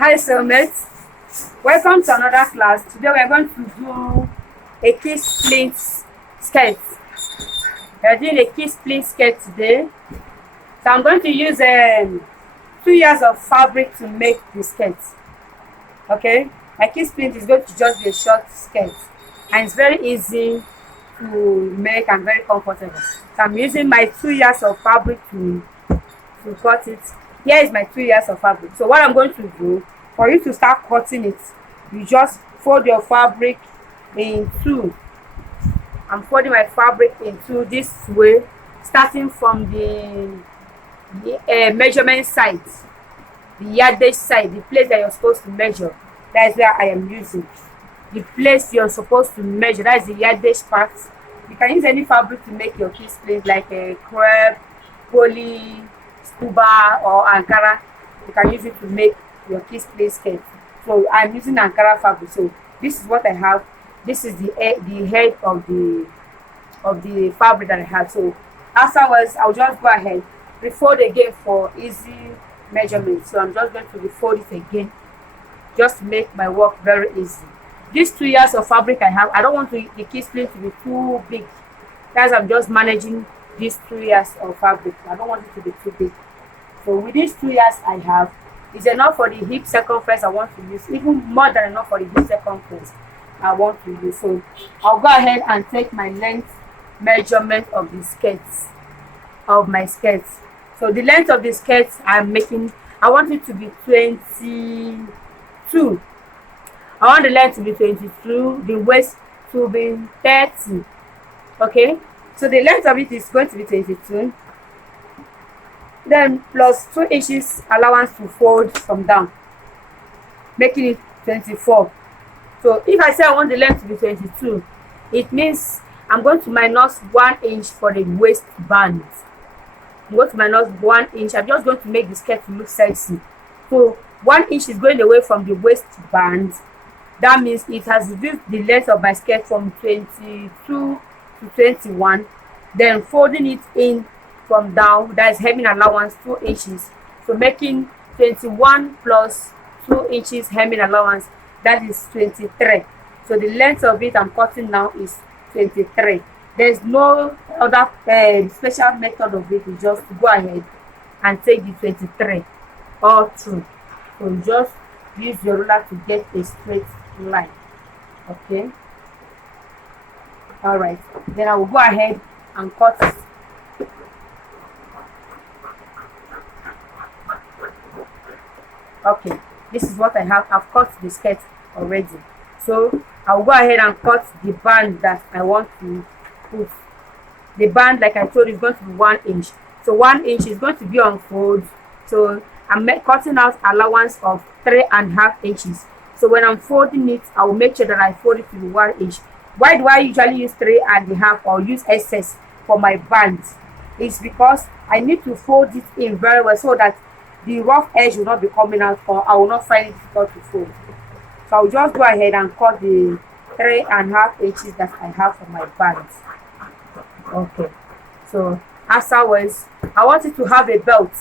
Hi, cellmates. Welcome to another class. Today we are going to do a key split skirt. We are doing a key split skirt today. So I'm going to use 2 yards of fabric to make the skirt. Okay, a key split is going to just be a short skirt, and it's very easy to make and very comfortable. So I'm using my 2 yards of fabric to cut it. Here is my 2 yards of fabric. So what I'm going to do, for you to start cutting it, you just fold your fabric in two. I'm folding my fabric in two this way, starting from the measurement side, the yardage side, the place that you're supposed to measure. That is where I am using. The place you're supposed to measure, that is the yardage part. You can use any fabric to make your key split, like a crepe, poly, scuba, or Ankara. You can use it to make your key split skirt. So I'm using Ankara fabric. So this is what I have. This is the head of the fabric that I have. So afterwards, I'll just go ahead, refold again for easy measurement. So I'm just going to refold it again, just to make my work very easy. These 2 yards of fabric I have, I don't want the key split to be too big. That's I'm just managing these 2 yards of fabric. I don't want it to be too big. So with these 2 yards I have, is enough for the hip circumference I want to use, even more than enough for the hip circumference I want to use. So I'll go ahead and take my length measurement of the skirts, of my skirts. So the length of the skirts I'm making, I want it to be 22. I want the length to be 22, the waist to be 30. Okay, so the length of it is going to be 22. Then plus 2 inches allowance to fold from down, making it 24. So if I say I want the length to be 22, it means I'm going to minus 1 inch for the waistband. I'm going to minus 1 inch. I'm just going to make the skirt look sexy. So 1 inch is going away from the waistband. That means it has reduced the length of my skirt from 22 to 21. Then folding it in from down, that is hemming allowance 2 inches. So making 21 plus 2 inches hemming allowance, that is 23. So the length of it I'm cutting now is 23. There's no other special method of it. You just go ahead and take the 23 all through. So you just use your ruler to get a straight line. Okay, all right, then I will go ahead and cut it. Okay, this is what I have. I've cut the skirt already. So I'll go ahead and cut the band that I want to put. The band, like I told you, is going to be 1 inch. So 1 inch is going to be on fold. So I'm cutting out allowance of 3.5 inches. So when I'm folding it, I will make sure that I fold it to be 1 inch. Why do I usually use 3.5 or use excess for my band? It's because I need to fold it in very well so that the rough edge will not be coming out, or I will not find it difficult to fold. So I'll just go ahead and cut the 3.5 inches that I have for my band. Okay, so afterwards, I want it to have a belt,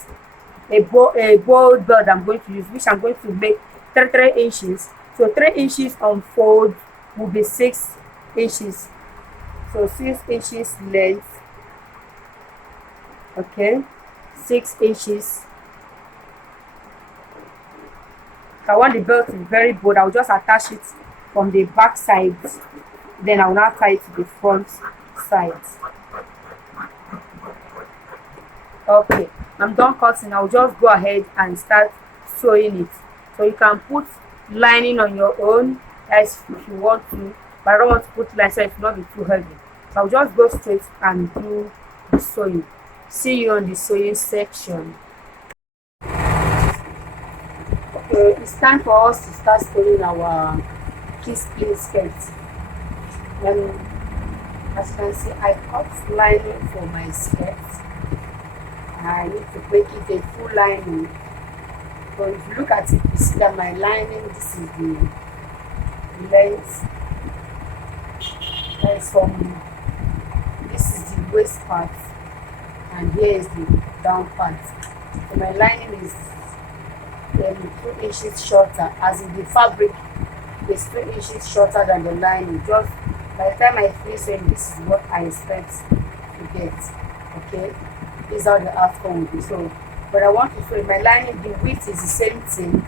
a bold belt I'm going to use, which I'm going to make 3 inches. So 3 inches on fold will be 6 inches. So 6 inches length. Okay, 6 inches. If I want the belt to be very bold, I'll just attach it from the back side. Then I'll now tie it to the front side. Okay, I'm done cutting. I'll just go ahead and start sewing it. So you can put lining on your own, as if you want to, but I don't want to put lining so it will not be too heavy. So I'll just go straight and do the sewing. See you on the sewing section. Okay, it's time for us to start sewing our key split skirt. Then, as you can see, I cut lining for my skirt. I need to make it a full lining. So if you look at it, you see that my lining, this is the length. That is from, this is the waist part, and here is the down part. So my lining is 2 inches shorter, as in the fabric is 2 inches shorter than the lining. Just by the time I finish sewing, this is what I expect to get. Okay, this is how the outcome will be. So but I want to sew my lining, the width is the same thing,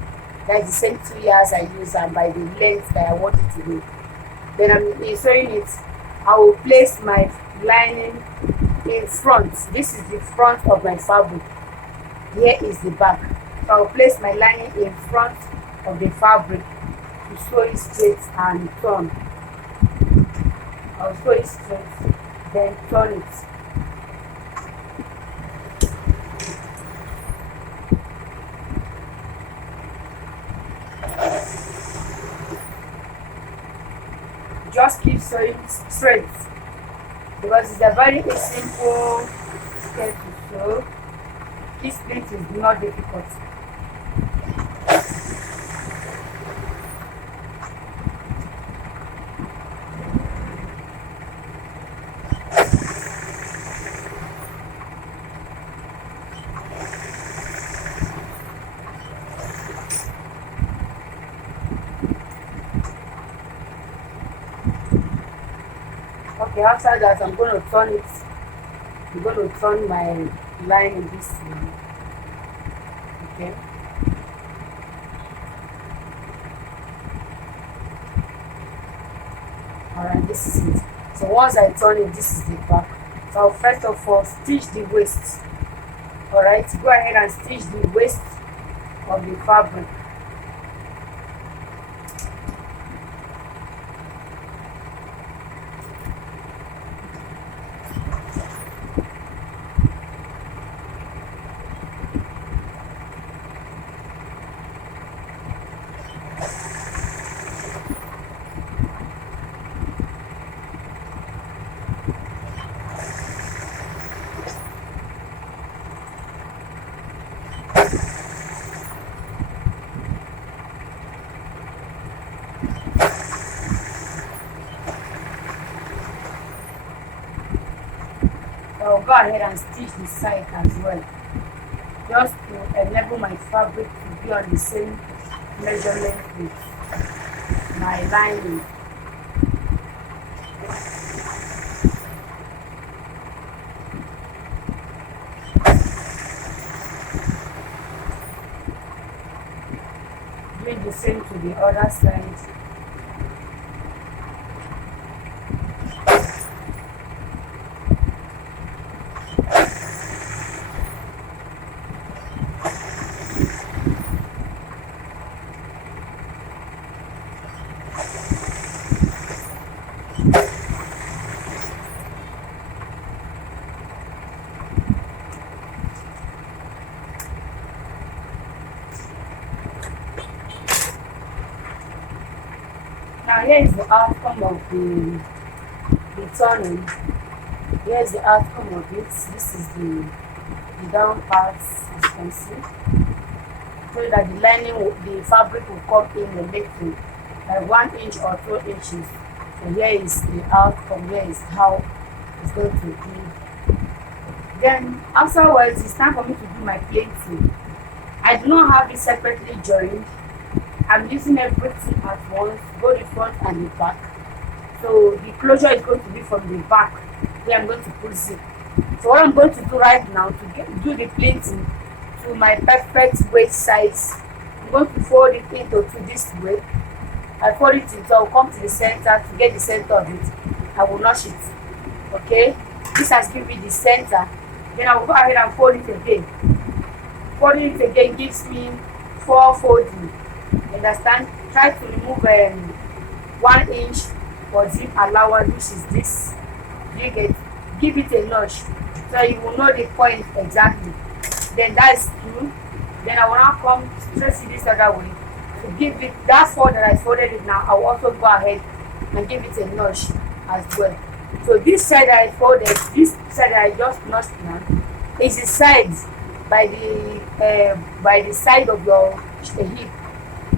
that's the same 2 yards I use, and by the length that I want it to be. Then I'm in sewing it, I will place my lining in front. This is the front of my fabric, here is the back. So I will place my lining in front of the fabric to sew it straight and turn. I'll sew it straight, then turn it. Just keep sewing straight because it's a very simple skirt to sew. This pleat is not difficult. Okay, after that I'm going to turn it. I'm going to turn my line in this way. Okay. Alright, this is it. So once I turn it, this is the back. So I'll first of all stitch the waist. Alright, go ahead and stitch the waist of the fabric. I'll go ahead and stitch the side as well, just to enable my fabric to be on the same measurement with my lining. Doing the same to the other side. Now here is the outcome of the turning. Here is the outcome of it. This is the down part, as you can see. So that the lining, the fabric will come in a little, like 1 inch or 2 inches. So here is the outcome. Here is how it's going to be. Then afterwards, it's time for me to do my plating. I do not have it separately joined. I'm using everything at once, both the front and the back. So the closure is going to be from the back, where I'm going to put zip. So what I'm going to do right now to do the plating to my perfect waist size, I'm going to fold it into this way. I fold it into, I'll come to the center to get the center of it. I will notch it. Okay, this has given me the center. Then I will go ahead and fold it again. Folding it again gives me 4 folding. Understand? Try to remove 1 inch for zip allowance, which is this. You get, give it a notch so you will know the point exactly. Then that's two. Then I will now come straight this other way to give it that fold that I folded it. Now I will also go ahead and give it a notch as well. So this side that I folded, this side that I just notched now is the side by the side of your hip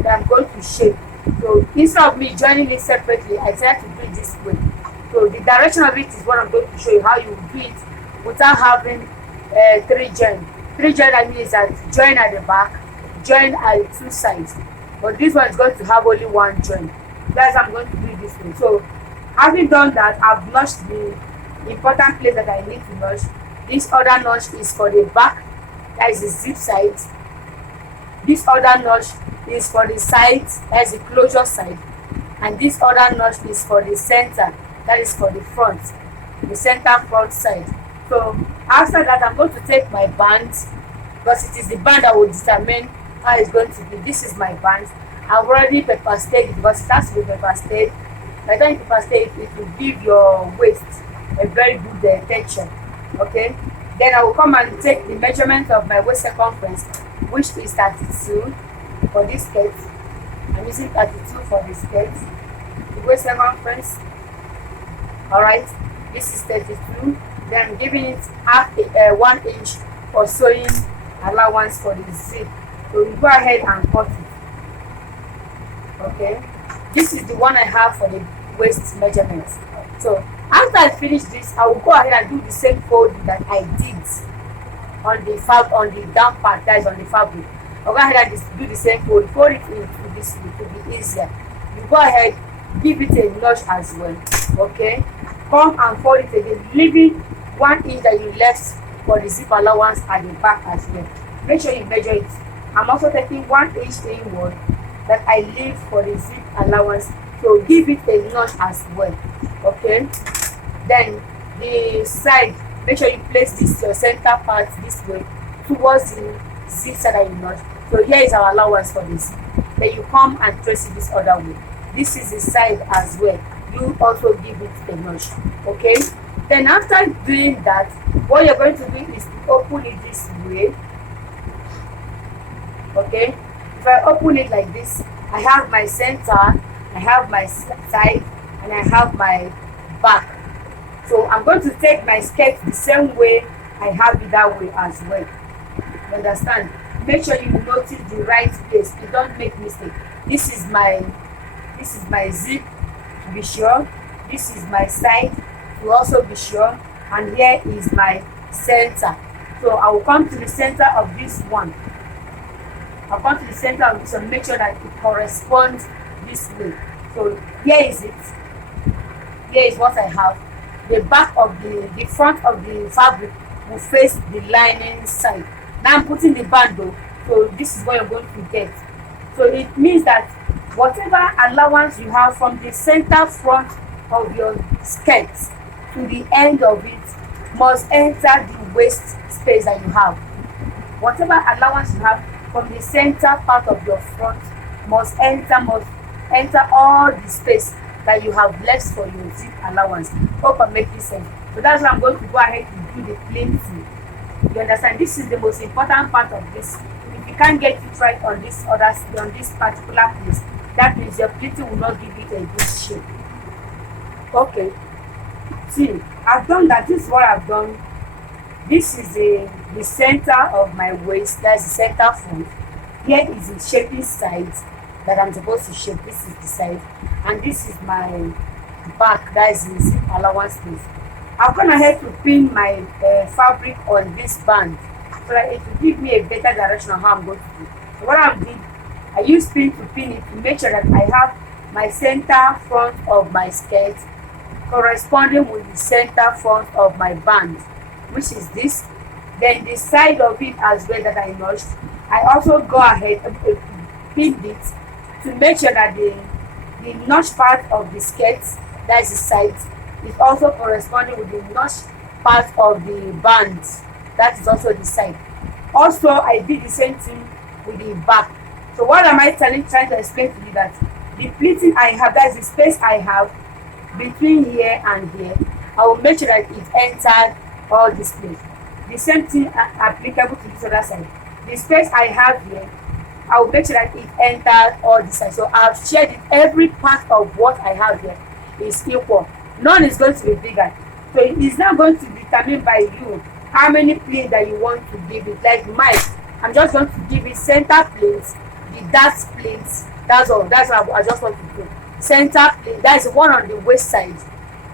that I'm going to shape. So instead of me joining it separately, I try to do it this way. So the direction of it is what I'm going to show you, how you will do it without having 3 join. 3 join, I mean, is that join at the back, join at the two sides, but this one is going to have only one join. That's how I'm going to do it this way. So having done that, I've notched the important place that I need to notch. This other notch is for the back, that is the zip side. This other notch is for the side, that is the closure side, and this other notch is for the center, that is for the front, the center front side. So after that, I'm going to take my band, because it is the band that will determine how it's going to be. This is my band. I've already pepper stayed it because it has to be pepper stayed. By the time you pepper stay it, will give your waist a very good texture. Okay, then I will come and take the measurement of my waist circumference, which is 32 for this skirt. I'm using 32 for the skirt. The waist circumference, all right, this is 32. Then I'm giving it half 1 inch for sewing allowance for the zip. So you go ahead and cut it. Okay, this is the one I have for the waist measurements. So after I finish this, I will go ahead and do the same folding that I did on the down part, that is on the fabric. I'll go ahead and do the same fold it into this way to be easier. You go ahead, give it a notch as well. Okay, come and fold it again, leaving 1 inch that you left for the zip allowance at the back as well. Make sure you measure it. I'm also taking 1 inch inward that I leave for the zip allowance, so give it a notch as well. Okay, then the side, make sure you place this your center part this way towards the zip side that you notch. So here is our allowance for this. Then you come and trace it this other way. This is the side as well. You also give it a notch. Okay, then after doing that, what you're going to do is to open it this way. Okay, if I open it like this, I have my center, I have my side, and I have my back. So I'm going to take my skirt the same way I have it that way as well. You understand? Make sure you notice the right place. You don't make mistake. This is my zip, to be sure. This is my side, to also be sure. And here is my center. So I will come to the center of this one. I'll come to the center of this one, make sure that it corresponds this way. So here is it. Here is what I have. The back of the front of the fabric will face the lining side. Now I'm putting the band though, so this is what you're going to get. So it means that whatever allowance you have from the center front of your skirt to the end of it must enter the waist space that you have. Whatever allowance you have from the center part of your front must enter all the space that you have left for your zip allowance. Hope I'm making sense. So that's why I'm going to go ahead and do the pleating. You understand? This is the most important part of this. If you can't get it right on this particular place, that means your pleating will not give it a good shape. Okay. See, I've done that. This is what I've done. This is the center of my waist. That's the center front. Here is the shaping side that I'm supposed to shape. This is the side, and this is my back. That is the zip allowance place. I've gone ahead to pin my fabric on this band so that it will give me a better direction on how I'm going to do. So what I did, I used pin to pin it to make sure that I have my center front of my skirt corresponding with the center front of my band, which is this. Then the side of it as well that I notched, I also go ahead and pin it to make sure that the notch part of the skirt, that is the side, is also corresponding with the notch part of the band, that is also the side. Also, I did the same thing with the back. So what am I trying to explain to you, that the pleating I have, that is the space I have between here and here, I will make sure that it entered all this place. The same thing applicable to this other side. The space I have here, I will make sure that it entered all this side. So I've shared it. Every part of what I have here is equal. None is going to be bigger. So it is not going to be determined by you how many plates that you want to give it. Like mine, I'm just going to give it center plates, the dart plates. That's all. That's what I just want to do. Center plate, that is one on the waist side.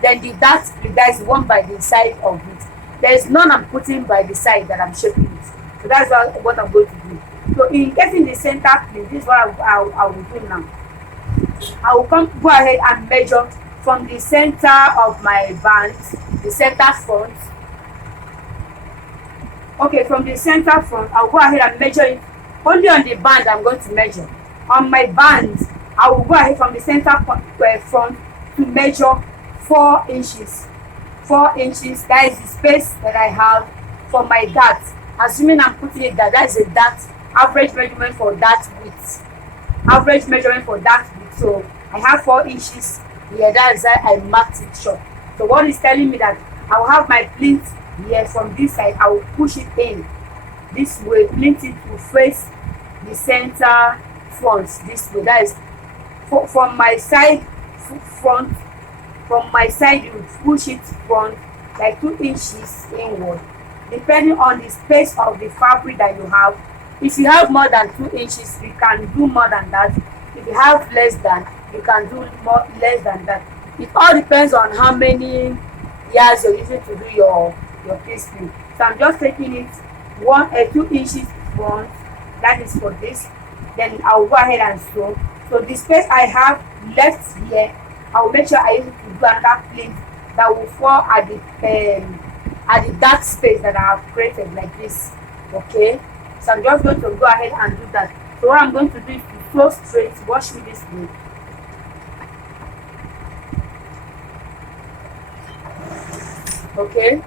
Then the dart plate, that is one by the side of it. There is none I'm putting by the side that I'm shaping it. So that's what I'm going to do. So in getting the center pleat, this is what I will do now. I will go ahead and measure from the center of my band, the center front. Okay, from the center front, I'll go ahead and measure it. Only on the band I'm going to measure. On my band, I will go ahead from the center front to measure 4 inches. 4 inches, that is the space that I have for my dart. Assuming I'm putting it that is a dart, average measurement for dart width. Average measurement for dart width. So I have 4 inches here. That is why I marked it short. So what is telling me that I will have my pleat here from this side. I will push it in this way. Pleat it to face the center front this way. That is from my side front. From my side, you push it front like 2 inches inward, depending on the space of the fabric that you have. If you have more than 2 inches, you can do more than that. If you have less than, you can do less than that. It all depends on how many yards you're using to do your piecing. So I'm just taking it 2 inches front. That is for this. Then I'll go ahead and sew. So the space I have left here, I will make sure I use it to do another pleat that will fall at the dark space that I have created like this. Okay, so I'm just going to go ahead and do that. So what I'm going to do is to sew straight. Watch me this way. Okay,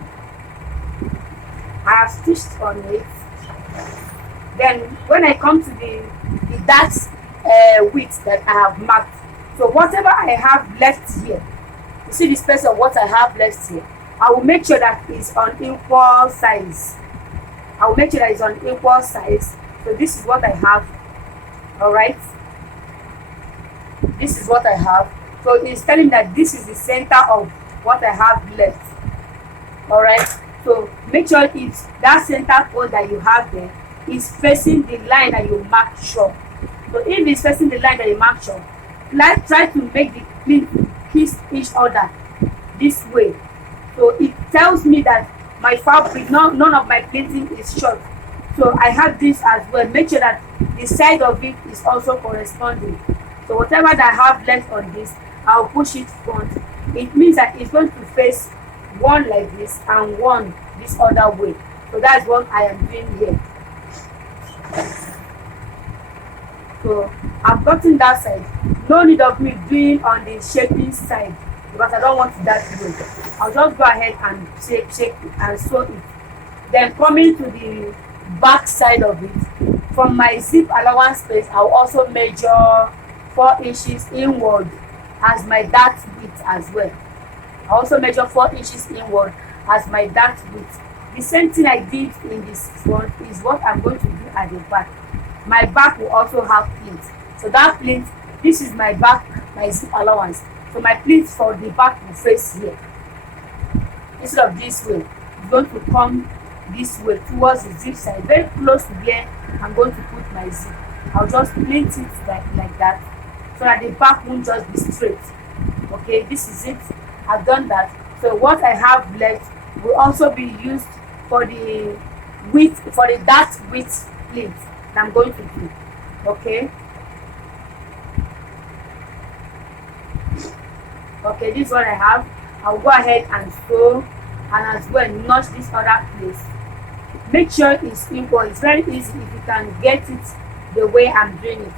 I have stitched on it. Then when I come to the dark width that I have marked, so whatever I have left here, you see the space of what I have left here, I will make sure that it's on equal size. I will make sure that it's on equal size. So this is what I have. All right, this is what I have. So it's telling me that this is the center of what I have left. All right, so make sure it's that center point that you have there is facing the line that you marked short. So if it's facing the line that you marked short, try to make the pleat kiss each other this way. So it tells me that my fabric, none of my pleating is short. So I have this as well. Make sure that the side of it is also corresponding. So whatever that I have left on this, I'll push it front. It means that it's going to face one like this and one this other way. So that's what I am doing here. So I've gotten that side. No need of me doing on the shaping side because I don't want that way. I'll just go ahead and shape it and sew it. Then coming to the back side of it, from my zip allowance space, I'll also measure 4 inches inward as my dart width as well. I also measure 4 inches inward as my dart width. The same thing I did in this front is what I'm going to do at the back. My back will also have pleat. So that pleat, this is my back, my zip allowance. So my pleat for the back will face here. Instead of this way, it's going to come this way towards the zip side, very close to where I'm going to put my zip. I'll just pleat it like that, so that the back won't just be straight. Okay, this is it. I've done that. So what I have left will also be used for the width, for the dart width pleat that I'm going to do. Okay. Okay, this is what I have. I'll go ahead and sew and as well notch this other place. Make sure it's equal. It's very easy if you can get it the way I'm doing it.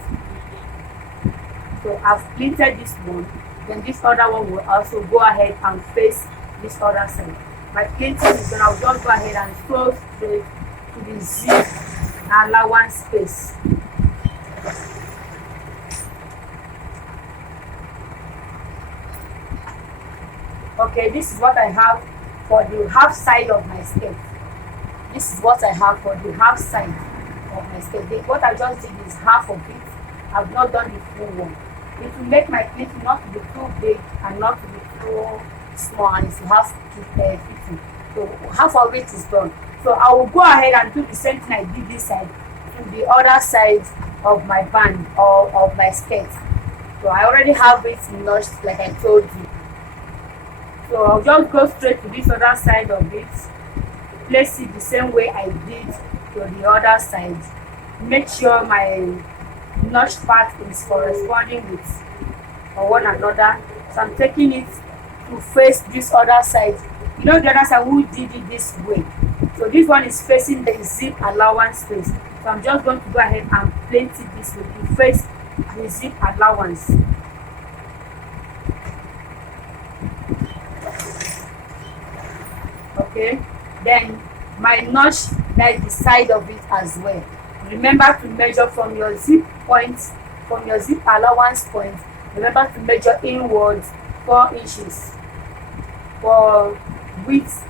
So I've pleated this one, then this other one will also go ahead and face this other side. My pleating is done. I'll just go ahead and sew straight to the zip allowance space. Okay, this is what I have for the half side of my skirt. This is what I have for the half side of my skirt. What I just did is half of it. I've not done the full one. It will make my pleating not to be too big and not to be too small, and it's half fitting. So half of it is done. So I will go ahead and do the same thing I did this side to the other side of my band or of my skirt. So I already have it notched like I told you. So I'll just go straight to this other side of it, place it the same way I did to the other side. make sure my notch part is corresponding with one another. So I'm taking it to face this other side. You know the other side who did it this way. So this one is facing the zip allowance space. So I'm just going to go ahead and plait it this way to face the zip allowance. Okay, then my notch, that is the side of it as well. Remember to measure from your zip point, from your zip allowance point. Remember to measure inwards 4 inches for width,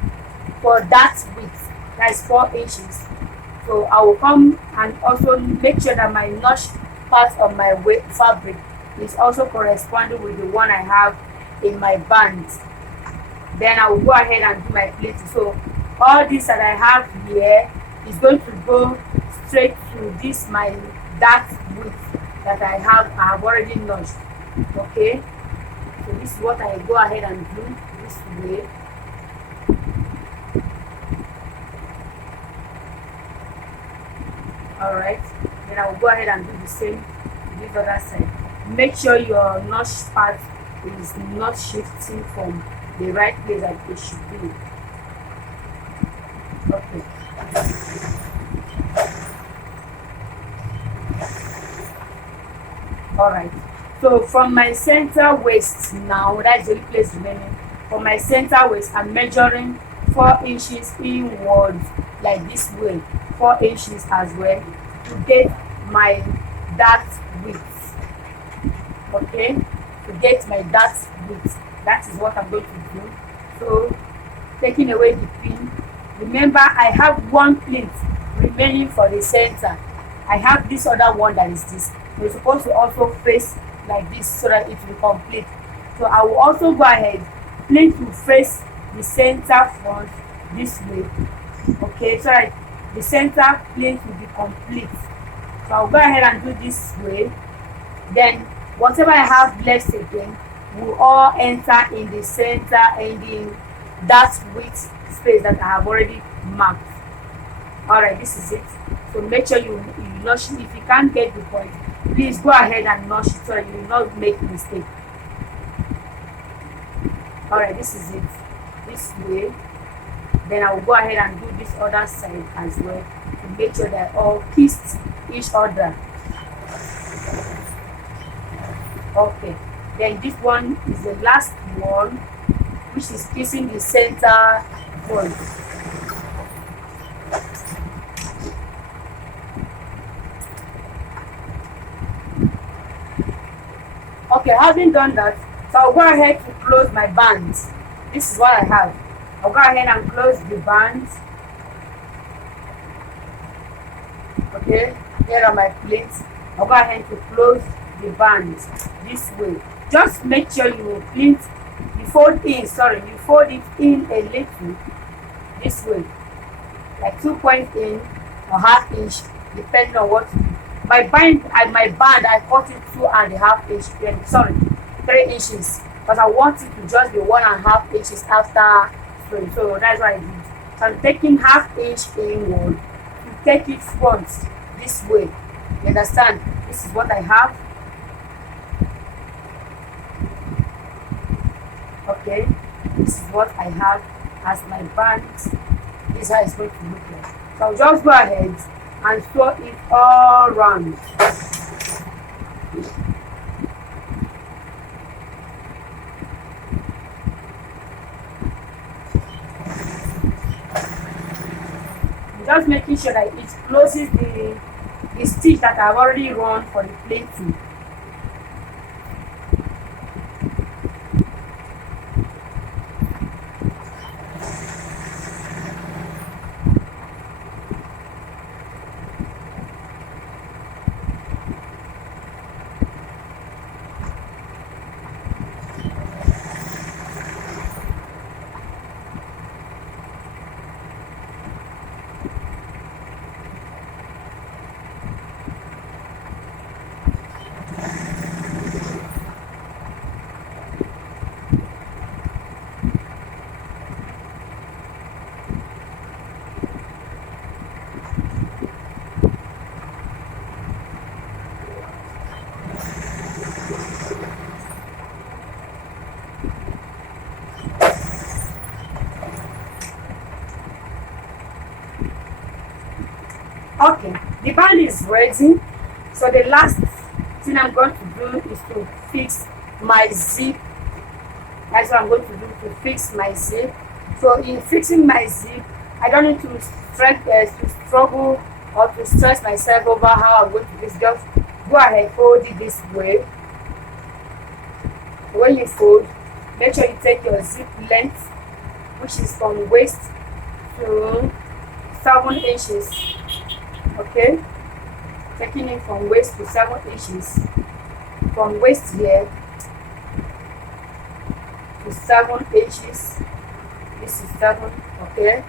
for that width, that is 4 inches. So I will come and also make sure that my notch part of my fabric is also corresponding with the one I have in my band. Then I will go ahead and do my plaiting. So all this that I have here is going to go straight to this my that width that I have already notched. Okay, so this is what I go ahead and do this way. All right, then I will go ahead and do the same to this other side. Make sure your notch part is not shifting from the right place that it should be. Okay. All right. So from my center waist now, that's the only place remaining. From my center waist, I'm measuring 4 inches inwards like this way, 4 inches as well, to get my dart width. Okay, to get my dart width. That is what I'm going to do. So taking away the pin, remember I have one pleat remaining for the center. I have this other one that is this. We're supposed to also face like this so that it will complete. So I will also go ahead, pleat to face the center front this way. Okay, so that the center pleat will be complete. So I'll go ahead and do this way. Then whatever I have left again will all enter in the center ending that width space that I have already marked. Alright, this is it. So make sure you notch it. If you can't get the point, please go ahead and notch it so you will not make mistake. Alright, this is it. This way. Then I will go ahead and do this other side as well to make sure that all kiss each other. Okay, then this one is the last one, which is kissing the center point. Okay, having done that, so I'll go ahead to close my bands. This is what I have. I'll go ahead and close the bands. Okay, here are my plates. I'll go ahead to close the bands this way. Just make sure you pleat, you fold it in a little this way, like 2 points in or half inch, depending on what you do. My band I cut it 2.5 inches, 3 inches, because I want it to just be 1.5 inches after sewing. So that's what I did. So I'm taking half inch inward to take it front this way. You understand? This is what I have. Okay, this is what I have as my band. This is how it's going to look like. So I'll just go ahead and sew it all around. Just making sure that it closes the stitch that I've already run for the plating. The band is ready. So the last thing I'm going to do is to fix my zip. That's what I'm going to do, to fix my zip. So in fixing my zip, I don't need to struggle or to stress myself over how I'm going to fix. Just go ahead, fold it this way. When you fold, make sure you take your zip length, which is from waist to 7 inches. Okay, taking it from waist to 7 inches, from waist here to 7 inches. This is 7. Okay,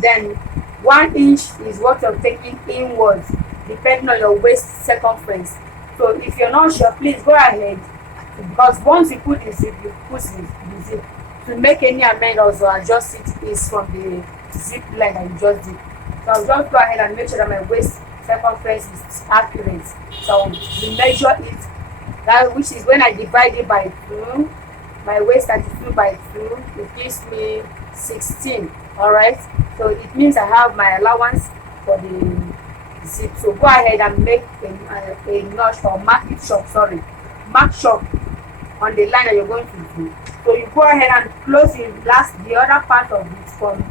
then 1 inch is what you're taking inwards, depending on your waist circumference. So if you're not sure, please go ahead, because once you put the zip, you put the zip. To make any amendment or adjust it is from the zip line that you just did. So I'll just go ahead and make sure that my waist circumference is accurate. So we measure it, that which is when I divide it by 2, my waist 32 by 2, it gives me 16. Alright, so it means I have my allowance for the zip. So go ahead and make a notch, or mark it short, mark short on the line that you're going to do. So you go ahead and close the other part of it from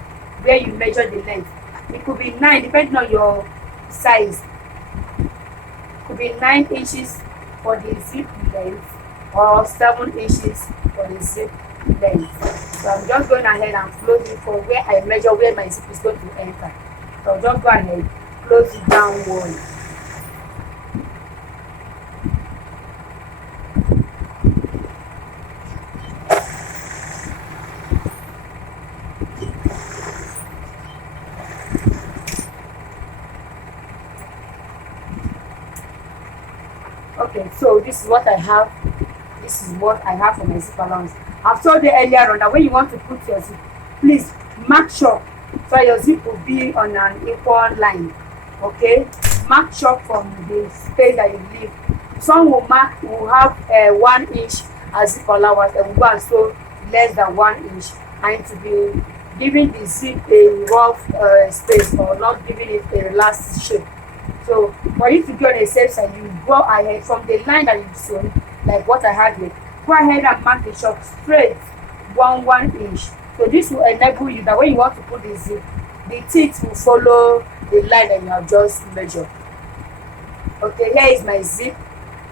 where you measure the length. It could be 9, depending on your size. It could be 9 inches for the zip length, or 7 inches for the zip length. So I'm just going ahead and close it from where I measure where my zip is going to enter. So I'll just go ahead, close it downward. Okay, so this is what I have. This is what I have for my zip allowance. I've told you earlier on that when you want to put your zip, please mark short so your zip will be on an equal line. Okay, mark short from the space that you leave. Some will have 1 inch as zip allowance, and will go and sew less than 1 inch, and to be giving the zip a rough space, or not giving it a relaxed shape. So for you to be on a safe side, you go ahead from the line that you've sewn, like what I have here. Go ahead and mark the shop straight 1 inch. So this will enable you that when you want to put the zip, the teeth will follow the line that you have just measured. Okay, here is my zip.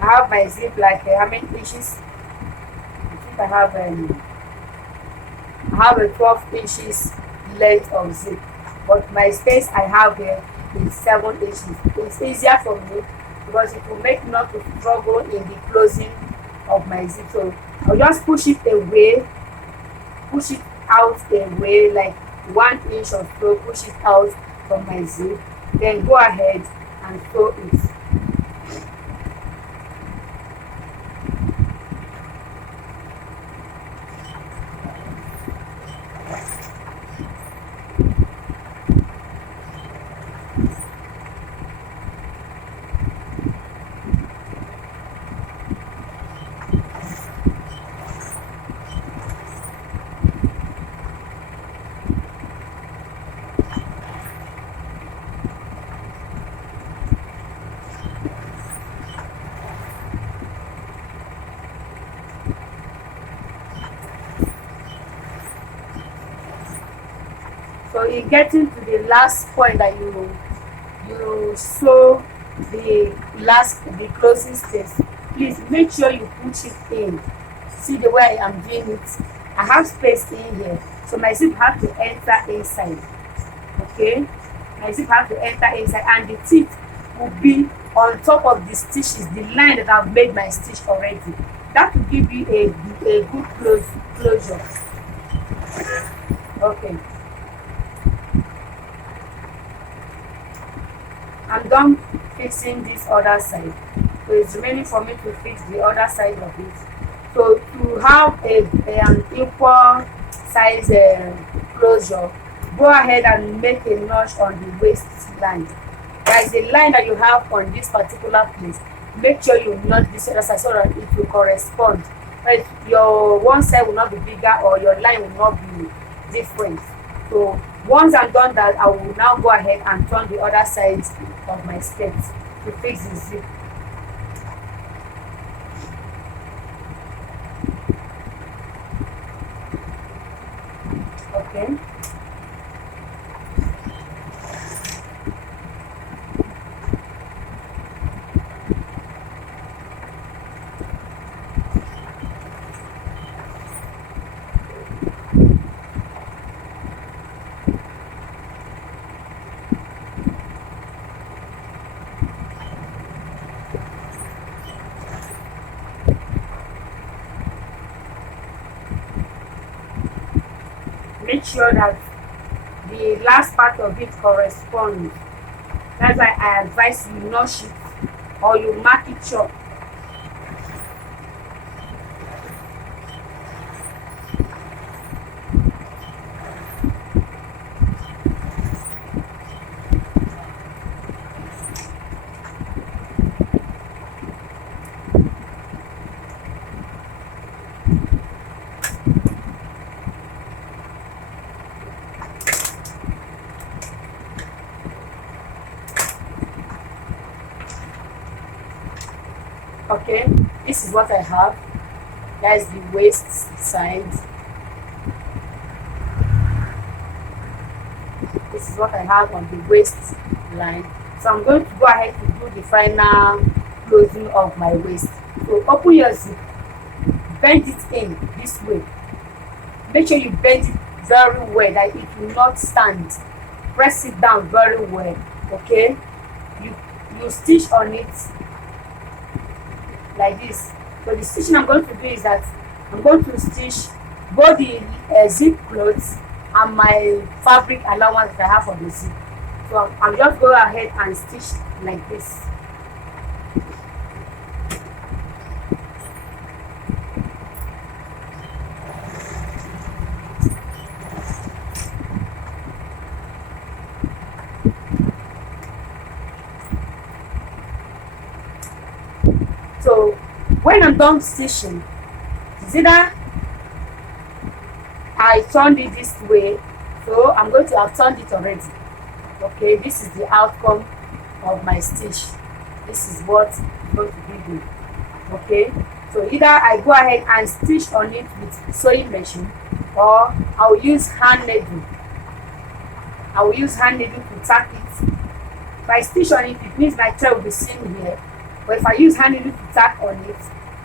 I have my zip like how many inches? I think I have a 12 inches length of zip, but my space I have here is 7 inches. It's easier for me because it will make not to struggle in the closing of my zip. So I'll just push it away, push it out away like 1 inch or so, push it out from my zip, then go ahead and sew it. So in getting to the last point that you sew the closing space, please make sure you push it in. See the way I am doing it. I have space in here, so my zip have to enter inside. Okay, my zip have to enter inside, and the teeth will be on top of the stitches, the line that I've made my stitch already. That will give you a good closure. Okay, I'm done fixing this other side, so it's remaining for me to fix the other side of it. So to have an equal size closure, go ahead and make a notch on the waist line. There is a line that you have on this particular place. Make sure you notch this other side so that it will correspond. But your one side will not be bigger, or your line will not be different. So once I'm done that, I will now go ahead and turn the other side of my skirt to fix the zip. Okay. Make sure that the last part of it corresponds. That's why I advise you notch it or you mark it short. Okay, this is what I have. That is the waist side. This is what I have on the waist line. So I'm going to go ahead to do the final closing of my waist. So open your zip, bend it in this way. Make sure you bend it very well that it will not stand. Press it down very well. Okay, you stitch on it like this. So the stitching I'm going to do is that I'm going to stitch both the zip clothes and my fabric allowance that I have for the zip. So I'll just go ahead and stitch like this. So when I'm done stitching, it's either I turned it this way, so I'm going to have turned it already. Okay, this is the outcome of my stitch. This is what I'm going to be doing. Okay, so either I go ahead and stitch on it with sewing machine, or I'll use hand needle. I will use hand needle to tack it. If I stitch on it, it means my thread will be seen here. But if I use hand needle to tack on it,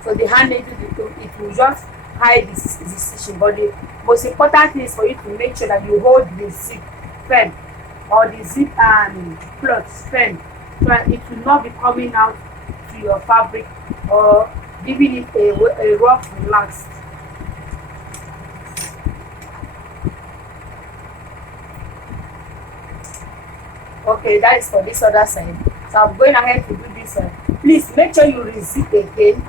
so the hand needle it will just hide the stitching. But the most important thing is for you to make sure that you hold the zip firm, or the zip and cloth firm, so that it will not be coming out to your fabric or giving it a rough relaxed. Okay, that is for this other side. So I'm going ahead to do this one. Please make sure you rezip again.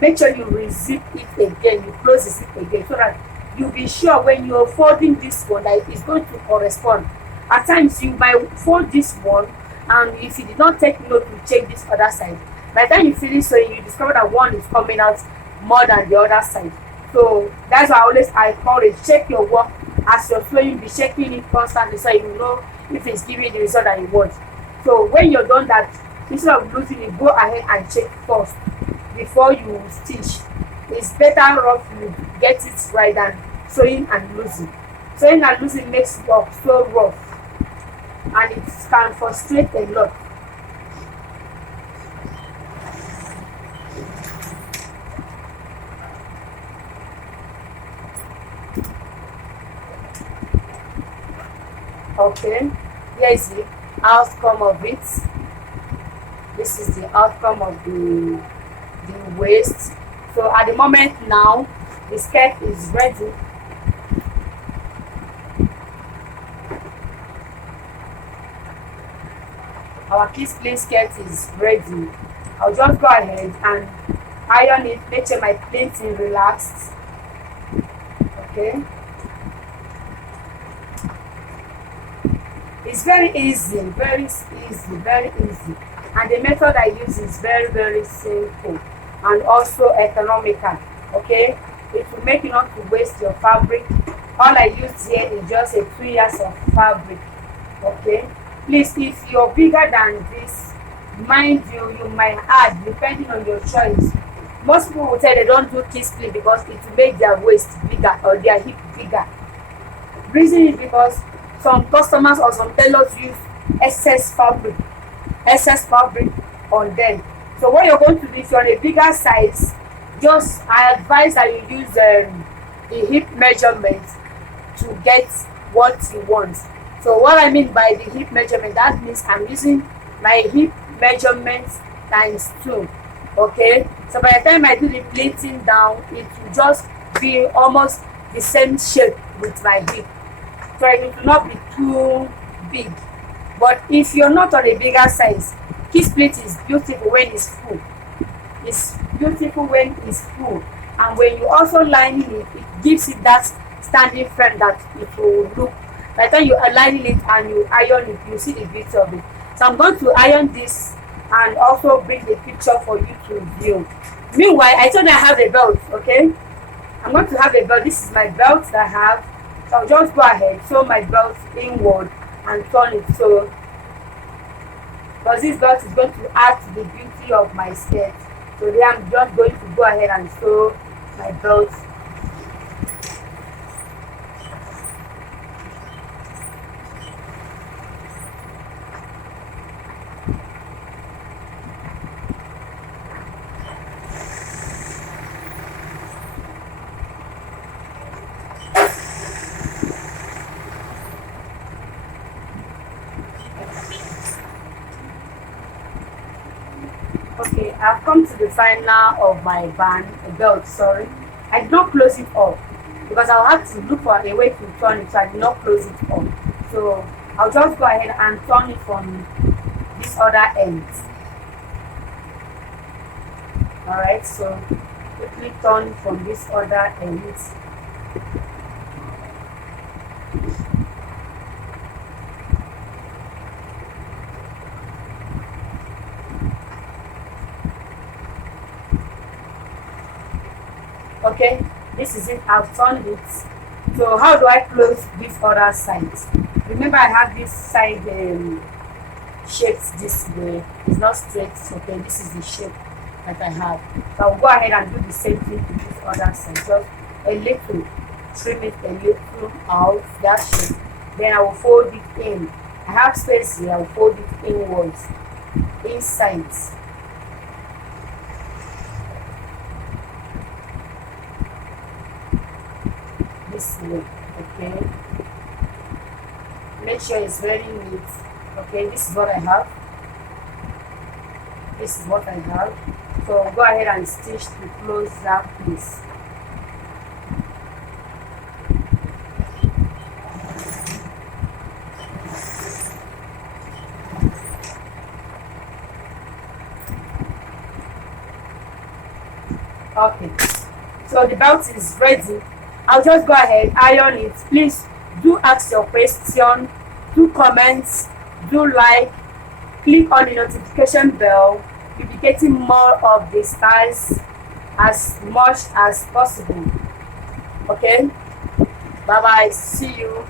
Make sure you rezip it again. You close the zip again, so that you'll be sure when you're folding this one that it's going to correspond. At times you might fold this one, and if you did not take note to check this other side, by the time you finish sewing, you discover that one is coming out more than the other side. So that's why I encourage, check your work as you're sewing, be checking it constantly so you know if it's giving the result that you want. So when you're done that, instead of losing it, go ahead and check first before you stitch. It's better off you get it right than sewing and losing. Sewing and losing makes work so rough, and it can frustrate a lot. Okay, here is the outcome of it. This is the outcome of the waist. So at the moment now, the skirt is ready. Our kids play skirt is ready. I'll just go ahead and iron it, make sure my pleating relaxed. Okay, it's very easy, very easy, very easy, and the method I use is very, very simple and also economical. Okay, it will make you not to waste your fabric, All I used here is just a 2 years of fabric. Okay, please, if you're bigger than this, mind you, you might add depending on your choice. Most people will say they don't do key split because it will make their waist bigger or their hip bigger. Reason is because some customers or some tailors use excess fabric on them. So what you're going to do, if you're on a bigger size, just I advise that you use the hip measurement to get what you want. So what I mean by the hip measurement, that means I'm using my hip measurement times 2. Okay, so by the time I do the pleating down, it will just be almost the same shape with my hip, so it will not be too big. But if you're not on a bigger size, key split is beautiful when it's full. It's beautiful when it's full, and when you also line it, it gives it that standing frame that it will look. By the time you align it and you iron it, you see the beauty of it. So I'm going to iron this and also bring a picture for you to view. Meanwhile, I told you I have a belt. Okay, I'm going to have a belt. This is my belt that I have. So I'll just go ahead, sew my belt inward and turn it, so because this belt is going to add to the beauty of my skirt. So then I'm just going to go ahead and sew my belt. Okay, I've come to the final of my belt, sorry. I did not close it up because I'll have to look for a way to turn it, so I did not close it up. So I'll just go ahead and turn it from this other end. Alright, so quickly turn from this other end. Okay, this is it. I've turned it. So how do I close this other side? Remember, I have this side shaped this way. It's not straight. Okay, this is the shape that I have. So I'll go ahead and do the same thing to this other side. Just a little, trim it a little out that shape. Then I will fold it in. I have space here. I will fold it inwards, inside. This way. Okay, make sure it's very neat. Okay, this is what I have. This is what I have. So go ahead and stitch to close that piece. Okay, so the belt is ready. I'll just go ahead, iron it. Please do ask your question, do comment, do like, click on the notification bell. You'll be getting more of the styles as much as possible. Okay, bye bye, see you.